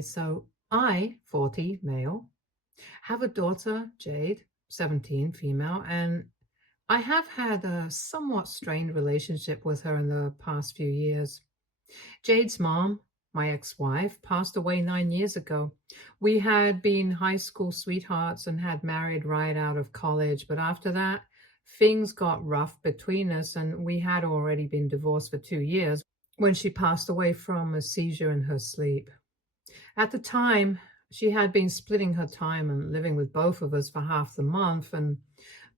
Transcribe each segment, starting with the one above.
Okay, so I, 40, male, have a daughter, Jade, 17, female, and I have had a somewhat strained relationship with her in the past few years. Jade's mom, my ex-wife, passed away 9 years ago. We had been high school sweethearts and had married right out of college, but after that, things got rough between us, and we had already been divorced for 2 years when she passed away from a seizure in her sleep. At the time, she had been splitting her time and living with both of us for half the month. And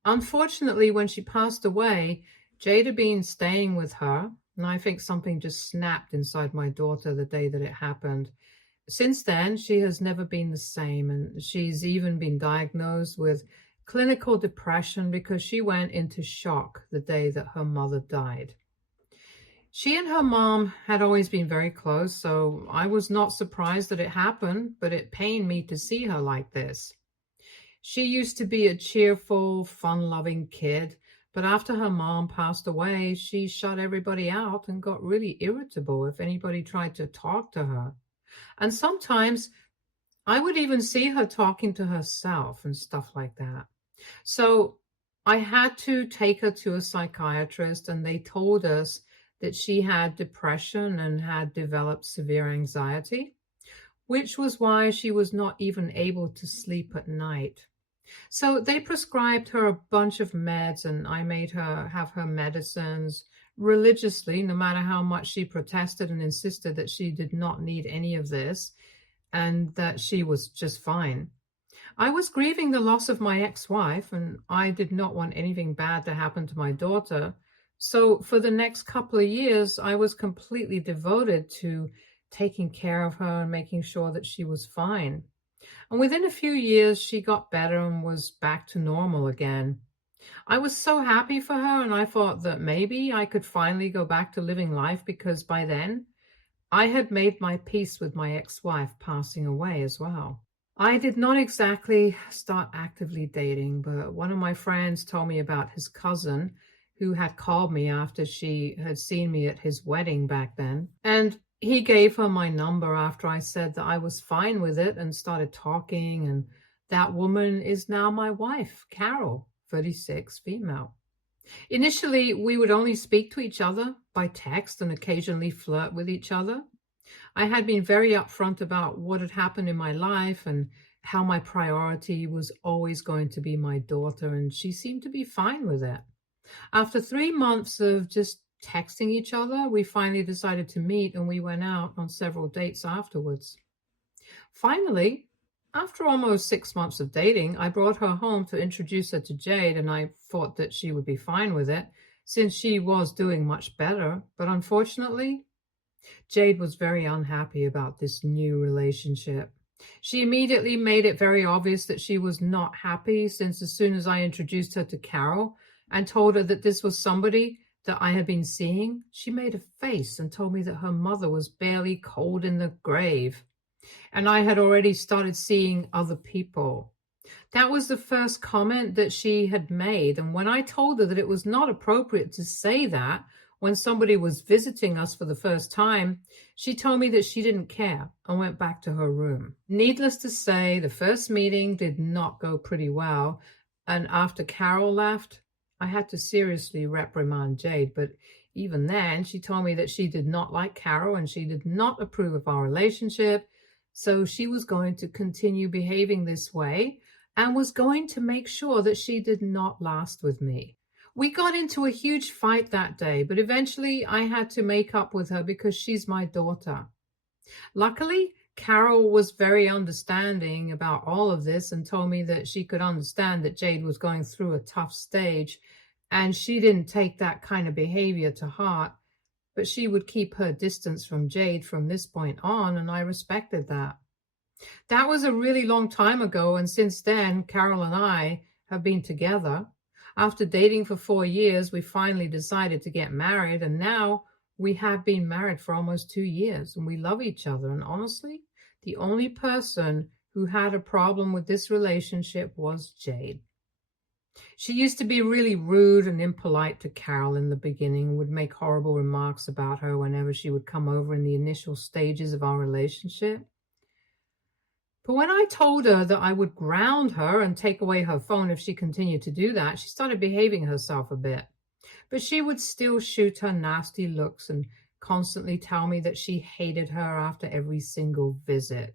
unfortunately, when she passed away, Jade had been staying with her. And I think something just snapped inside my daughter the day that it happened. Since then, she has never been the same. And she's even been diagnosed with clinical depression because she went into shock the day that her mother died. She and her mom had always been very close, so I was not surprised that it happened, but it pained me to see her like this. She used to be a cheerful, fun-loving kid, but after her mom passed away, she shut everybody out and got really irritable if anybody tried to talk to her. And sometimes I would even see her talking to herself and stuff like that. So I had to take her to a psychiatrist, and they told us that she had depression and had developed severe anxiety, which was why she was not even able to sleep at night. So they prescribed her a bunch of meds, and I made her have her medicines religiously, no matter how much she protested and insisted that she did not need any of this and that she was just fine. I was grieving the loss of my ex-wife, and I did not want anything bad to happen to my daughter. So for the next couple of years, I was completely devoted to taking care of her and making sure that she was fine. And within a few years, she got better and was back to normal again. I was so happy for her, and I thought that maybe I could finally go back to living life because by then I had made my peace with my ex-wife passing away as well. I did not exactly start actively dating, but one of my friends told me about his cousin who had called me after she had seen me at his wedding back then. And he gave her my number after I said that I was fine with it and started talking. And that woman is now my wife, Carol, 36, female. Initially, we would only speak to each other by text and occasionally flirt with each other. I had been very upfront about what had happened in my life and how my priority was always going to be my daughter, and she seemed to be fine with it. After 3 months of just texting each other, we finally decided to meet, and we went out on several dates afterwards. Finally, after almost 6 months of dating, I brought her home to introduce her to Jade, and I thought that she would be fine with it since she was doing much better. But unfortunately, Jade was very unhappy about this new relationship. She immediately made it very obvious that she was not happy, since as soon as I introduced her to Carol and told her that this was somebody that I had been seeing, she made a face and told me that her mother was barely cold in the grave. And I had already started seeing other people. That was the first comment that she had made. And when I told her that it was not appropriate to say that when somebody was visiting us for the first time, she told me that she didn't care and went back to her room. Needless to say, the first meeting did not go pretty well. And after Carol left, I had to seriously reprimand Jade. But even then, she told me that she did not like Carol and she did not approve of our relationship. So she was going to continue behaving this way and was going to make sure that she did not last with me. We got into a huge fight that day, but eventually I had to make up with her because she's my daughter. Luckily, Carol was very understanding about all of this and told me that she could understand that Jade was going through a tough stage, and she didn't take that kind of behavior to heart, but she would keep her distance from Jade from this point on, and I respected that. That was a really long time ago, and since then, Carol and I have been together. After dating for 4 years, we finally decided to get married, and now we have been married for almost 2 years, and we love each other. And honestly, the only person who had a problem with this relationship was Jade. She used to be really rude and impolite to Carol in the beginning and would make horrible remarks about her whenever she would come over in the initial stages of our relationship. But when I told her that I would ground her and take away her phone if she continued to do that, she started behaving herself a bit. But she would still shoot her nasty looks and constantly tell me that she hated her after every single visit.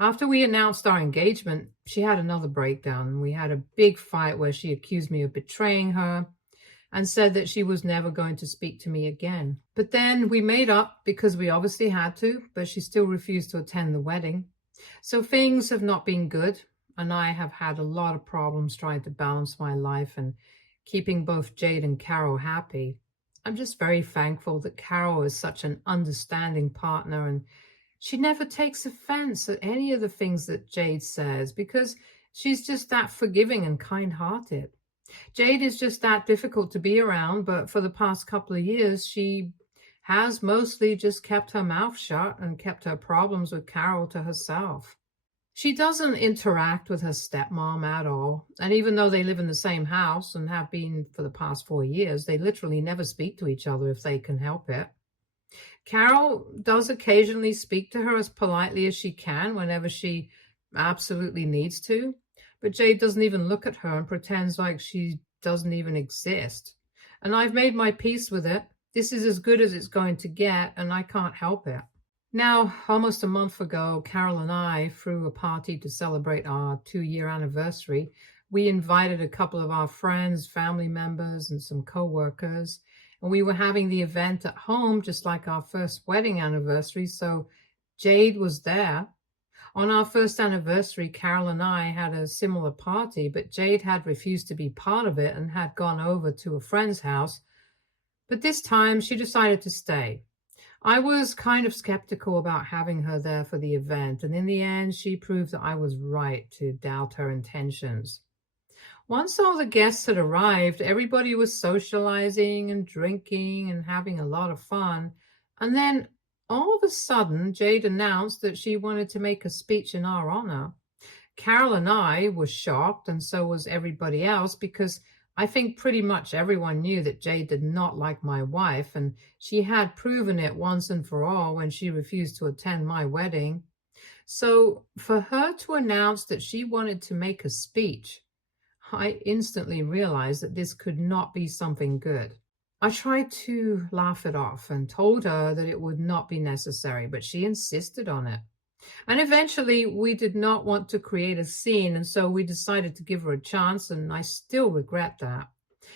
After we announced our engagement, she had another breakdown. We had a big fight where she accused me of betraying her and said that she was never going to speak to me again. But then we made up because we obviously had to, but she still refused to attend the wedding. So things have not been good, and I have had a lot of problems trying to balance my life and keeping both Jade and Carol happy. I'm just very thankful that Carol is such an understanding partner, and she never takes offense at any of the things that Jade says because she's just that forgiving and kind-hearted. Jade is just that difficult to be around, but for the past couple of years, she has mostly just kept her mouth shut and kept her problems with Carol to herself. She doesn't interact with her stepmom at all, and even though they live in the same house and have been for the past 4 years, they literally never speak to each other if they can help it. Carol does occasionally speak to her as politely as she can whenever she absolutely needs to, but Jade doesn't even look at her and pretends like she doesn't even exist. And I've made my peace with it. This is as good as it's going to get, and I can't help it. Now, almost a month ago, Carol and I threw a party to celebrate our 2-year anniversary. We invited a couple of our friends, family members, and some co-workers. And we were having the event at home, just like our first wedding anniversary, so Jade was there. On our first anniversary, Carol and I had a similar party, but Jade had refused to be part of it and had gone over to a friend's house. But this time, she decided to stay. I was kind of skeptical about having her there for the event, and in the end, she proved that I was right to doubt her intentions. Once all the guests had arrived, everybody was socializing and drinking and having a lot of fun. And then all of a sudden, Jade announced that she wanted to make a speech in our honor. Carol and I were shocked, and so was everybody else, because I think pretty much everyone knew that Jade did not like my wife, and she had proven it once and for all when she refused to attend my wedding. So for her to announce that she wanted to make a speech, I instantly realized that this could not be something good. I tried to laugh it off and told her that it would not be necessary, but she insisted on it. And eventually, we did not want to create a scene, and so we decided to give her a chance, and I still regret that.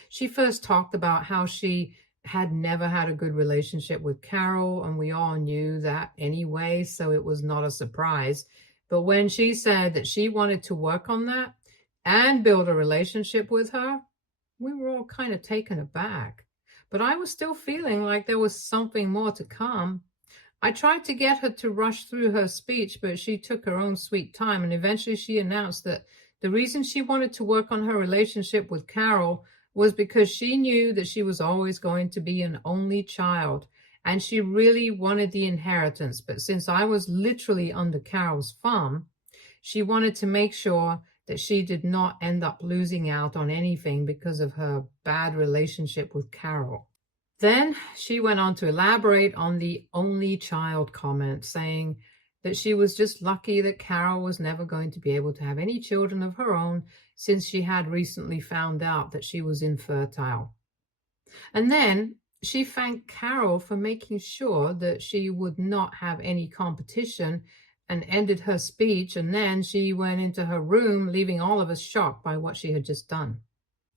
She first talked about how she had never had a good relationship with Carol, and we all knew that anyway, so it was not a surprise. But when she said that she wanted to work on that and build a relationship with her, we were all kind of taken aback. But I was still feeling like there was something more to come. I tried to get her to rush through her speech, but she took her own sweet time, and eventually she announced that the reason she wanted to work on her relationship with Carol was because she knew that she was always going to be an only child, and she really wanted the inheritance. But since I was literally under Carol's thumb, she wanted to make sure that she did not end up losing out on anything because of her bad relationship with Carol. Then she went on to elaborate on the only child comment, saying that she was just lucky that Carol was never going to be able to have any children of her own since she had recently found out that she was infertile. And then she thanked Carol for making sure that she would not have any competition and ended her speech, and then she went into her room, leaving all of us shocked by what she had just done.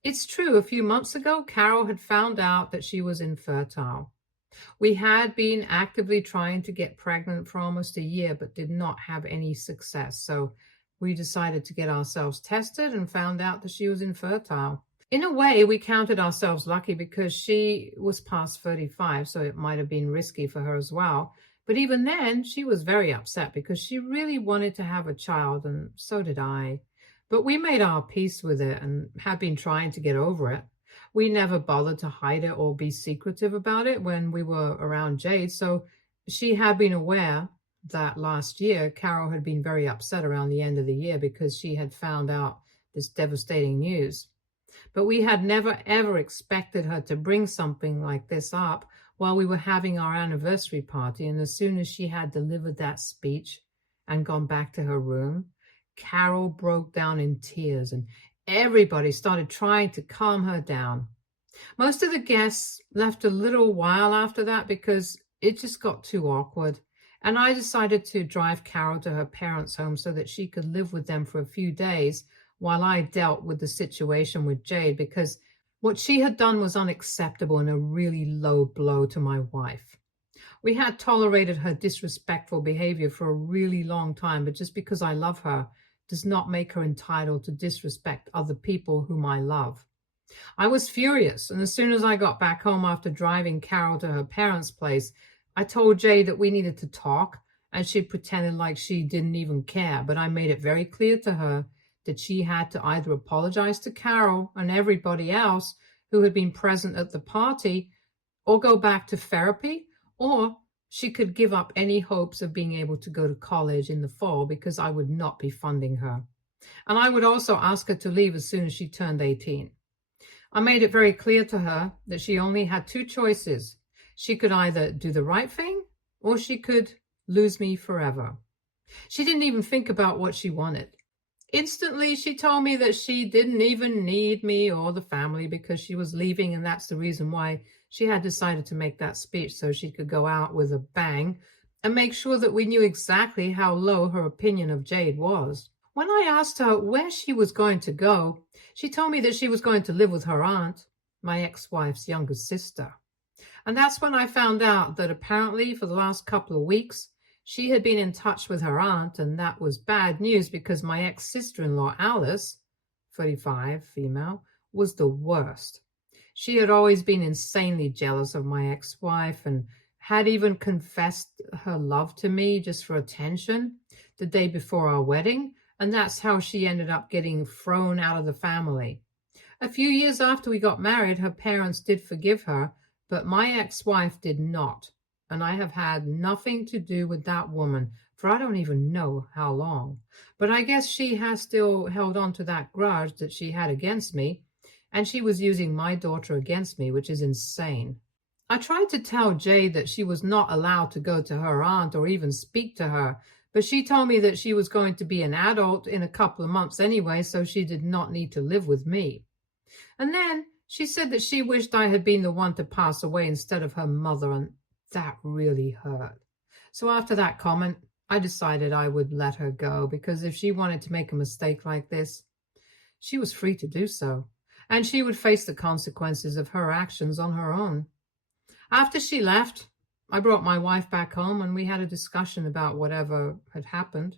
It's true, a few months ago, Carol had found out that she was infertile. We had been actively trying to get pregnant for almost a year, but did not have any success. So we decided to get ourselves tested and found out that she was infertile. In a way, we counted ourselves lucky because she was past 35, so it might have been risky for her as well. But even then, she was very upset because she really wanted to have a child, and so did I. But we made our peace with it and have been trying to get over it. We never bothered to hide it or be secretive about it when we were around Jade, so she had been aware that last year Carol had been very upset around the end of the year because she had found out this devastating news. But we had never ever expected her to bring something like this up while we were having our anniversary party, and as soon as she had delivered that speech, and gone back to her room, Carol broke down in tears and everybody started trying to calm her down. Most of the guests left a little while after that because it just got too awkward. And I decided to drive Carol to her parents' home so that she could live with them for a few days while I dealt with the situation with Jade, because what she had done was unacceptable and a really low blow to my wife. We had tolerated her disrespectful behavior for a really long time, but just because I love her does not make her entitled to disrespect other people whom I love. I was furious, and as soon as I got back home after driving Carol to her parents' place, I told Jay that we needed to talk, and she pretended like she didn't even care, but I made it very clear to her that she had to either apologize to Carol and everybody else who had been present at the party, or go back to therapy, or she could give up any hopes of being able to go to college in the fall because I would not be funding her. And I would also ask her to leave as soon as she turned 18. I made it very clear to her that she only had two choices. She could either do the right thing or she could lose me forever. She didn't even think about what she wanted. Instantly, she told me that she didn't even need me or the family because she was leaving, and that's the reason why she had decided to make that speech, so she could go out with a bang and make sure that we knew exactly how low her opinion of Jade was. When I asked her where she was going to go, she told me that she was going to live with her aunt, my ex-wife's younger sister. And that's when I found out that apparently for the last couple of weeks, she had been in touch with her aunt, and that was bad news because my ex-sister-in-law, Alice, 35, female, was the worst. She had always been insanely jealous of my ex-wife and had even confessed her love to me just for attention the day before our wedding, and that's how she ended up getting thrown out of the family. A few years after we got married, her parents did forgive her, but my ex-wife did not. And I have had nothing to do with that woman for I don't even know how long. But I guess she has still held on to that grudge that she had against me, and she was using my daughter against me, which is insane. I tried to tell Jade that she was not allowed to go to her aunt or even speak to her, but she told me that she was going to be an adult in a couple of months anyway, so she did not need to live with me. And then she said that she wished I had been the one to pass away instead of her mother, and that really hurt. So after that comment, I decided I would let her go, because if she wanted to make a mistake like this, she was free to do so, and she would face the consequences of her actions on her own. After she left, I brought my wife back home and we had a discussion about whatever had happened.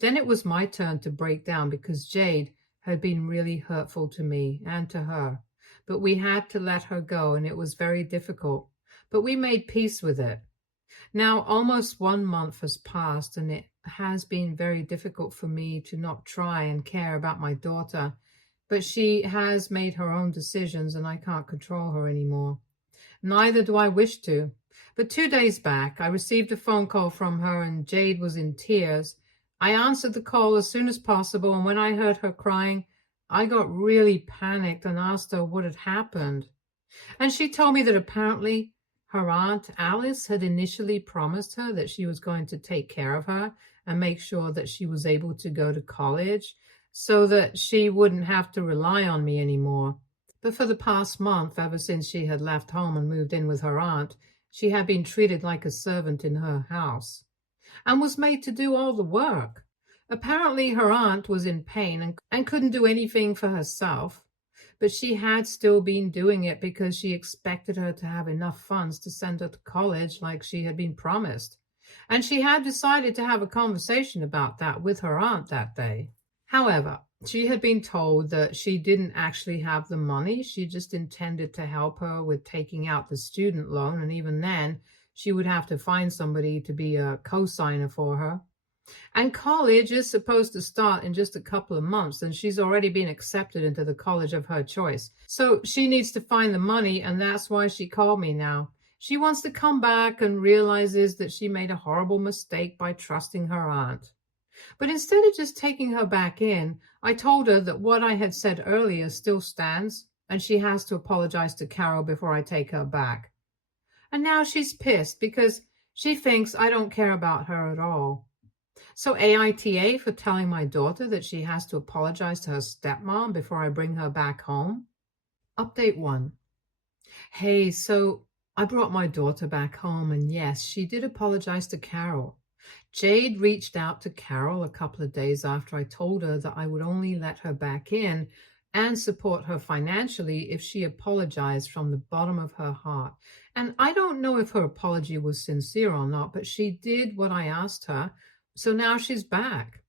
Then it was my turn to break down because Jade had been really hurtful to me and to her. But we had to let her go, and it was very difficult. But we made peace with it. Now, almost 1 month has passed, and it has been very difficult for me to not try and care about my daughter. But she has made her own decisions, and I can't control her anymore. Neither do I wish to. But 2 days back, I received a phone call from her, and Jade was in tears. I answered the call as soon as possible, and when I heard her crying, I got really panicked and asked her what had happened. And she told me that apparently her aunt Alice had initially promised her that she was going to take care of her and make sure that she was able to go to college so that she wouldn't have to rely on me anymore. But for the past month, ever since she had left home and moved in with her aunt, she had been treated like a servant in her house and was made to do all the work. Apparently her aunt was in pain and couldn't do anything for herself, but she had still been doing it because she expected her to have enough funds to send her to college like she had been promised. And she had decided to have a conversation about that with her aunt that day. However, she had been told that she didn't actually have the money. She just intended to help her with taking out the student loan, and even then, she would have to find somebody to be a co-signer for her. And college is supposed to start in just a couple of months, and she's already been accepted into the college of her choice. So she needs to find the money, and that's why she called me now. She wants to come back and realizes that she made a horrible mistake by trusting her aunt. But instead of just taking her back in, I told her that what I had said earlier still stands, and she has to apologize to Carol before I take her back. And now she's pissed because she thinks I don't care about her at all. So AITA for telling my daughter that she has to apologize to her stepmom before I bring her back home. Update 1. Hey, so I brought my daughter back home, and yes, she did apologize to Carol. Jade reached out to Carol a couple of days after I told her that I would only let her back in and support her financially if she apologized from the bottom of her heart. And I don't know if her apology was sincere or not, but she did what I asked her. So now she's back.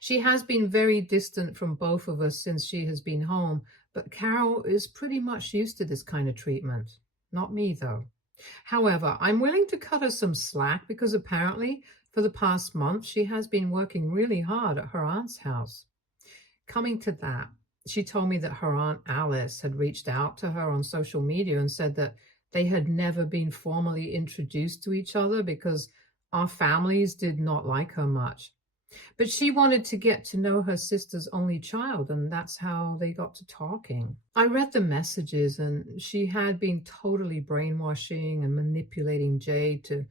She has been very distant from both of us since she has been home, but Carol is pretty much used to this kind of treatment. Not me, though. However, I'm willing to cut her some slack because apparently for the past month she has been working really hard at her aunt's house. Coming to that, she told me that her aunt Alice had reached out to her on social media and said that they had never been formally introduced to each other because our families did not like her much. But she wanted to get to know her sister's only child, and that's how they got to talking. I read the messages, and she had been totally brainwashing and manipulating Jade to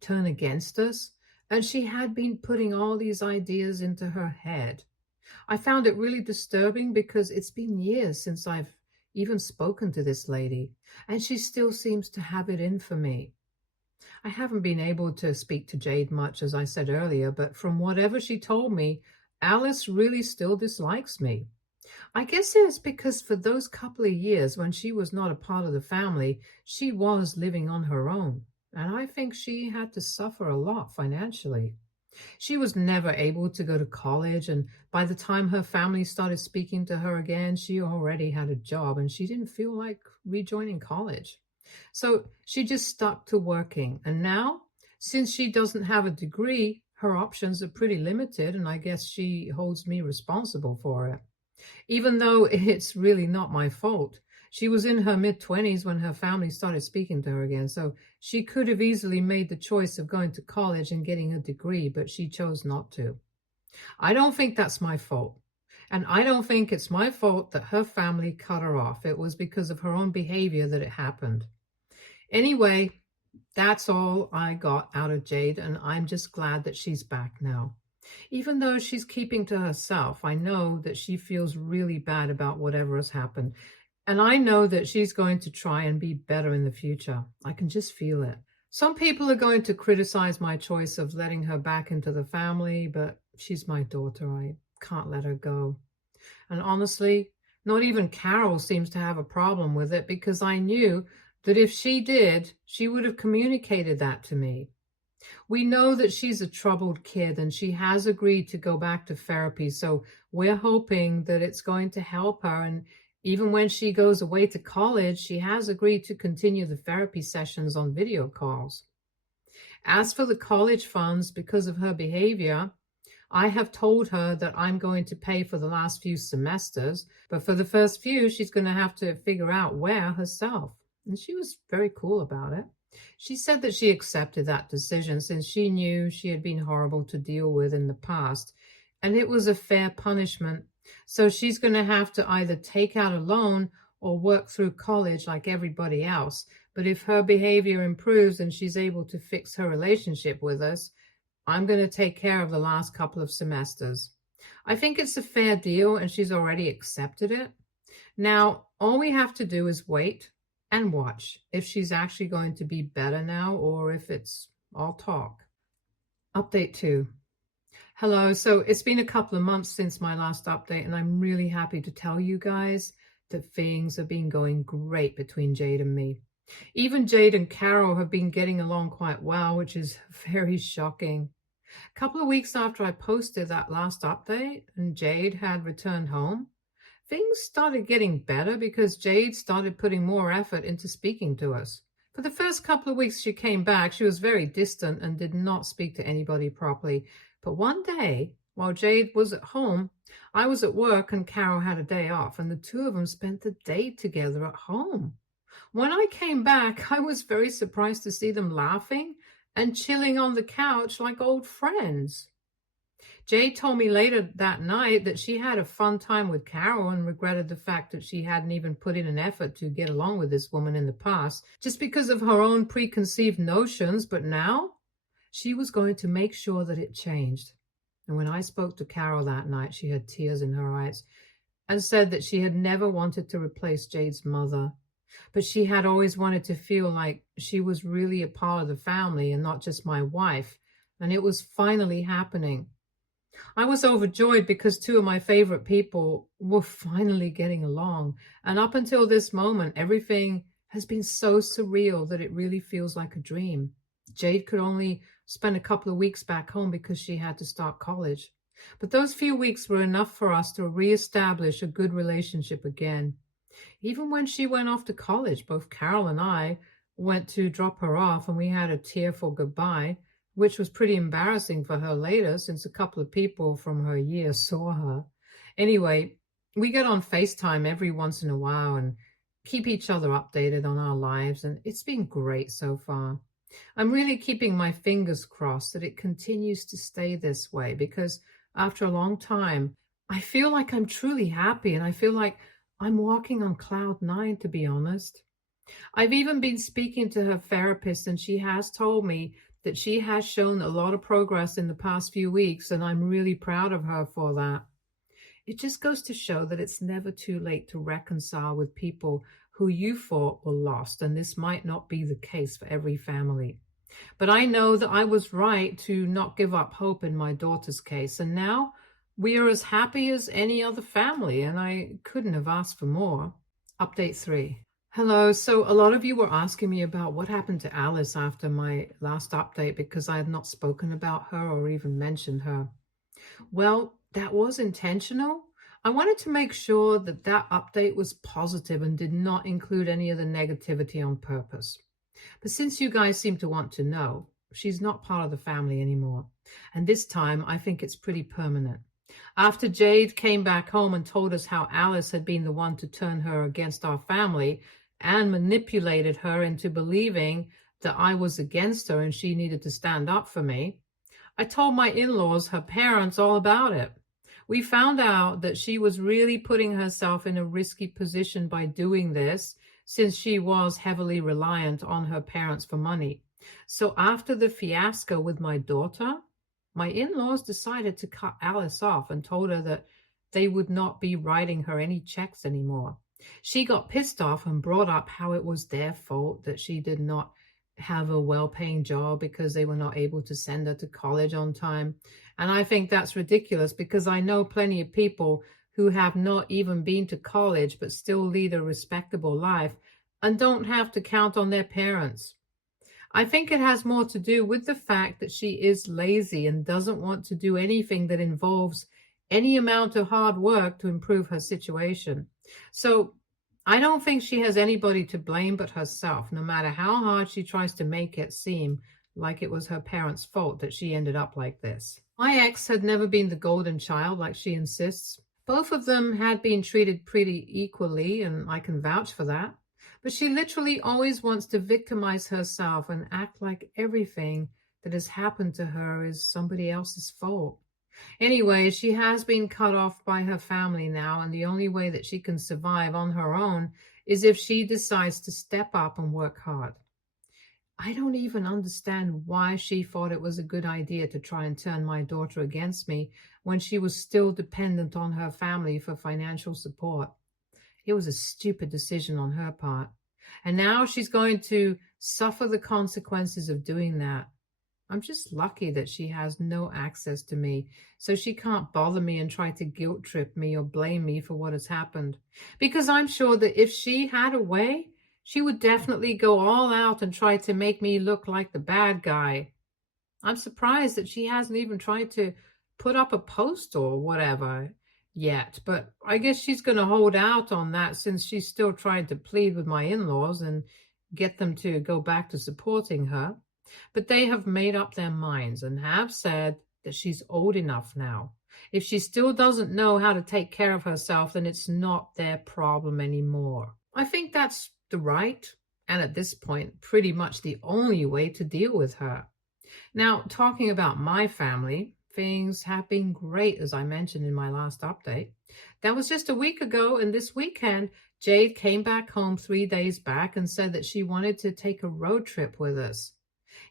turn against us, and she had been putting all these ideas into her head. I found it really disturbing because it's been years since I've even spoken to this lady, and she still seems to have it in for me. I haven't been able to speak to Jade much, as I said earlier, but from whatever she told me, Alice really still dislikes me. I guess it's because for those couple of years when she was not a part of the family, she was living on her own, and I think she had to suffer a lot financially. She was never able to go to college, and by the time her family started speaking to her again, she already had a job and she didn't feel like rejoining college. So she just stuck to working. And now, since she doesn't have a degree, her options are pretty limited, and I guess she holds me responsible for it. Even though it's really not my fault. She was in her mid-20s when her family started speaking to her again, so she could have easily made the choice of going to college and getting a degree, but she chose not to. I don't think that's my fault. And I don't think it's my fault that her family cut her off. It was because of her own behavior that it happened. Anyway, that's all I got out of Jade, and I'm just glad that she's back now. Even though she's keeping to herself, I know that she feels really bad about whatever has happened. And I know that she's going to try and be better in the future. I can just feel it. Some people are going to criticize my choice of letting her back into the family, but she's my daughter. I can't let her go. And honestly, not even Carol seems to have a problem with it because I knew that if she did, she would have communicated that to me. We know that she's a troubled kid and she has agreed to go back to therapy, so we're hoping that it's going to help her. And even when she goes away to college, she has agreed to continue the therapy sessions on video calls. As for the college funds, because of her behavior, I have told her that I'm going to pay for the last few semesters, but for the first few, she's going to have to figure out where herself. And she was very cool about it. She said that she accepted that decision since she knew she had been horrible to deal with in the past, and it was a fair punishment. So she's going to have to either take out a loan or work through college like everybody else. But if her behavior improves and she's able to fix her relationship with us, I'm going to take care of the last couple of semesters. I think it's a fair deal, and she's already accepted it. Now, all we have to do is wait and watch if she's actually going to be better now or if it's all talk. Update 2. Hello. So it's been a couple of months since my last update, and I'm really happy to tell you guys that things have been going great between Jade and me. Even Jade and Carol have been getting along quite well, which is very shocking. A couple of weeks after I posted that last update and Jade had returned home, things started getting better because Jade started putting more effort into speaking to us. For the first couple of weeks she came back, she was very distant and did not speak to anybody properly. But one day, while Jade was at home, I was at work and Carol had a day off, and the two of them spent the day together at home. When I came back, I was very surprised to see them laughing and chilling on the couch like old friends. Jade told me later that night that she had a fun time with Carol and regretted the fact that she hadn't even put in an effort to get along with this woman in the past just because of her own preconceived notions, but now she was going to make sure that it changed. And when I spoke to Carol that night, she had tears in her eyes and said that she had never wanted to replace Jade's mother, but she had always wanted to feel like she was really a part of the family and not just my wife. And it was finally happening. I was overjoyed because two of my favorite people were finally getting along. And up until this moment, everything has been so surreal that it really feels like a dream. Jade could only spend a couple of weeks back home because she had to start college. But those few weeks were enough for us to reestablish a good relationship again. Even when she went off to college, both Carol and I went to drop her off and we had a tearful goodbye, which was pretty embarrassing for her later since a couple of people from her year saw her. Anyway, we get on FaceTime every once in a while and keep each other updated on our lives, and it's been great so far. I'm really keeping my fingers crossed that it continues to stay this way because after a long time, I feel like I'm truly happy and I feel like I'm walking on cloud nine, to be honest. I've even been speaking to her therapist, and she has told me that she has shown a lot of progress in the past few weeks, and I'm really proud of her for that. It just goes to show that it's never too late to reconcile with people who you thought were lost, and this might not be the case for every family. But I know that I was right to not give up hope in my daughter's case, and now we are as happy as any other family, and I couldn't have asked for more. Update 3. Hello. So a lot of you were asking me about what happened to Alice after my last update because I had not spoken about her or even mentioned her. Well, that was intentional. I wanted to make sure that that update was positive and did not include any of the negativity on purpose. But since you guys seem to want to know, she's not part of the family anymore. And this time, I think it's pretty permanent. After Jade came back home and told us how Alice had been the one to turn her against our family and manipulated her into believing that I was against her and she needed to stand up for me, I told my in-laws, her parents, all about it. We found out that she was really putting herself in a risky position by doing this, since she was heavily reliant on her parents for money. So after the fiasco with my daughter, my in-laws decided to cut Alice off and told her that they would not be writing her any checks anymore. She got pissed off and brought up how it was their fault that she did not have a well-paying job because they were not able to send her to college on time. And I think that's ridiculous because I know plenty of people who have not even been to college but still lead a respectable life and don't have to count on their parents. I think it has more to do with the fact that she is lazy and doesn't want to do anything that involves any amount of hard work to improve her situation. So I don't think she has anybody to blame but herself, no matter how hard she tries to make it seem like it was her parents' fault that she ended up like this. My ex had never been the golden child like she insists. Both of them had been treated pretty equally, and I can vouch for that. But she literally always wants to victimize herself and act like everything that has happened to her is somebody else's fault. Anyway, she has been cut off by her family now, and the only way that she can survive on her own is if she decides to step up and work hard. I don't even understand why she thought it was a good idea to try and turn my daughter against me when she was still dependent on her family for financial support. It was a stupid decision on her part. And now she's going to suffer the consequences of doing that. I'm just lucky that she has no access to me, so she can't bother me and try to guilt trip me or blame me for what has happened. Because I'm sure that if she had a way, she would definitely go all out and try to make me look like the bad guy. I'm surprised that she hasn't even tried to put up a post or whatever yet, but I guess she's going to hold out on that since she's still trying to plead with my in-laws and get them to go back to supporting her. But they have made up their minds and have said that she's old enough now. If she still doesn't know how to take care of herself, then it's not their problem anymore. I think that's the right, and at this point, pretty much the only way to deal with her. Now, talking about my family, things have been great, as I mentioned in my last update. That was just a week ago, and this weekend, Jade came back home 3 days back and said that she wanted to take a road trip with us.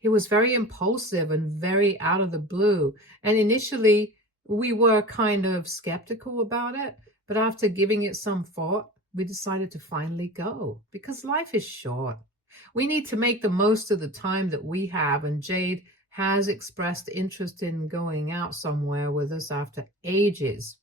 It was very impulsive and very out of the blue, and initially We were kind of skeptical about it, but after giving it some thought, we decided to finally go because life is short. We need to make the most of the time that we have, and Jade has expressed interest in going out somewhere with us after ages.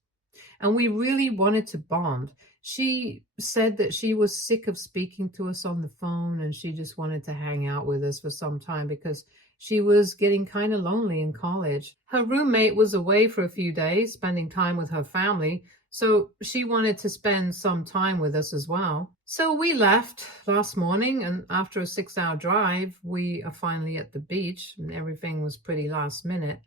And we really wanted to bond. She said that she was sick of speaking to us on the phone and she just wanted to hang out with us for some time because she was getting kind of lonely in college. Her roommate was away for a few days, spending time with her family, so she wanted to spend some time with us as well. So we left last morning, and after a 6-hour drive, we are finally at the beach, and everything was pretty last minute.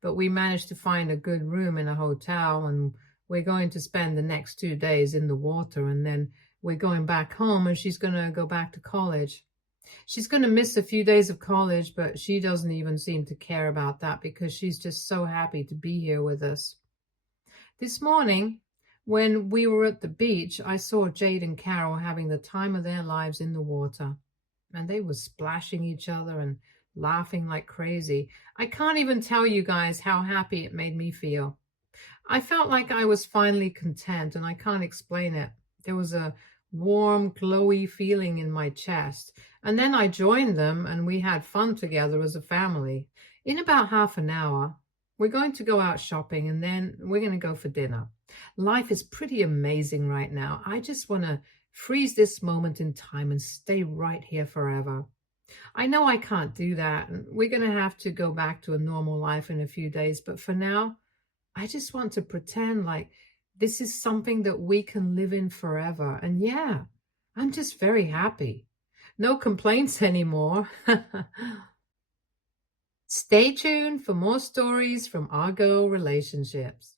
But we managed to find a good room in a hotel, and we're going to spend the next 2 days in the water, and then we're going back home, and she's going to go back to college. She's going to miss a few days of college, but she doesn't even seem to care about that because she's just so happy to be here with us. This morning, when we were at the beach, I saw Jade and Carol having the time of their lives in the water, and they were splashing each other and laughing like crazy. I can't even tell you guys how happy it made me feel. I felt like I was finally content, and I can't explain it. There was a warm, glowy feeling in my chest. And then I joined them, and we had fun together as a family. In about half an hour, we're going to go out shopping, and then we're going to go for dinner. Life is pretty amazing right now. I just want to freeze this moment in time and stay right here forever. I know I can't do that, and we're going to have to go back to a normal life in a few days, but for now, I just want to pretend like this is something that we can live in forever. And yeah, I'm just very happy. No complaints anymore. Stay tuned for more stories from our girl relationships.